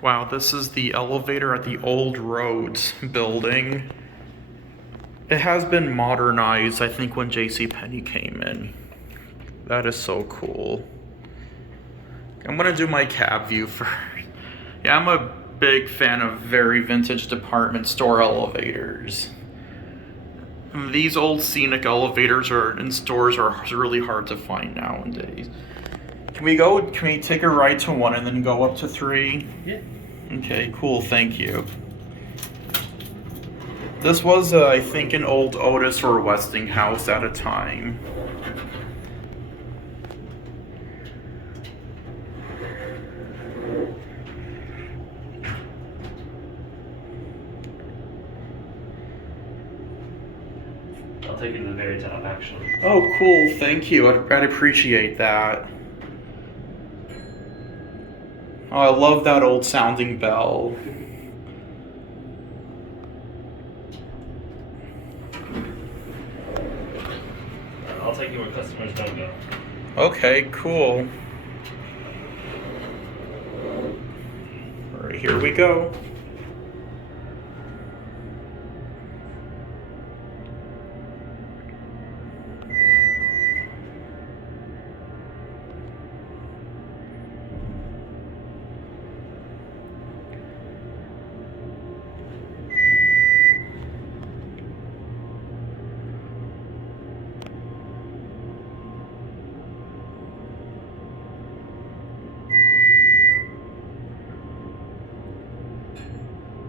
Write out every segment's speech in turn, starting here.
Wow, this is the elevator at the old Rhodes building. It has been modernized, I think, when JCPenney came in. That is so cool. I'm gonna do my cab view first. Yeah, I'm a big fan of very vintage department store elevators. These old scenic elevators in stores are really hard to find nowadays. Can we take a ride to 1 and then go up to 3? Yeah. Okay, cool, thank you. This was, I think, an old Otis or Westinghouse at a time. I'll take you to the very top, actually. Oh, cool, thank you. I'd appreciate that. Oh, I love that old sounding bell. I'll take you where customers don't go. Okay, cool. Alright, here we go.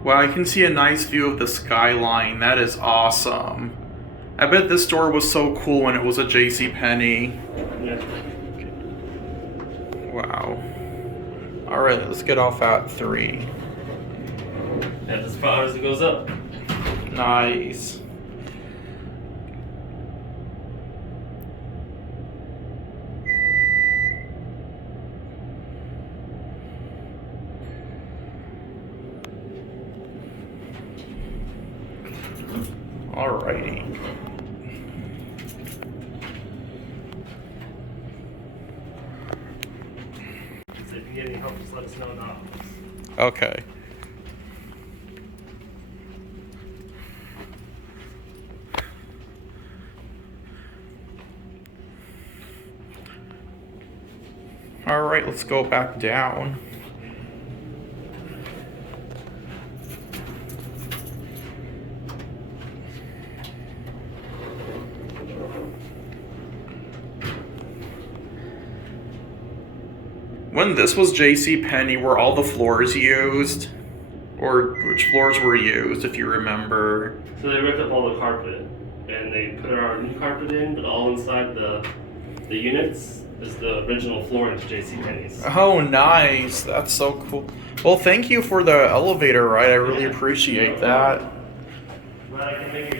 Wow, I can see a nice view of the skyline. That is awesome. I bet this store was so cool when it was a JCPenney. Yeah. Wow. Alright, let's get off at 3. Yeah, just for hours it goes up. Nice. Alrighty. So if you get any help, just let us know in the office. Okay. Alright, let's go back down. When this was JCPenney, were all the floors used? Or which floors were used, if you remember? So they ripped up all the carpet, and they put our new carpet in, but all inside the units is the original flooring to JCPenney's. Oh, nice. That's so cool. Well, thank you for the elevator ride. I really appreciate that. Glad I can make your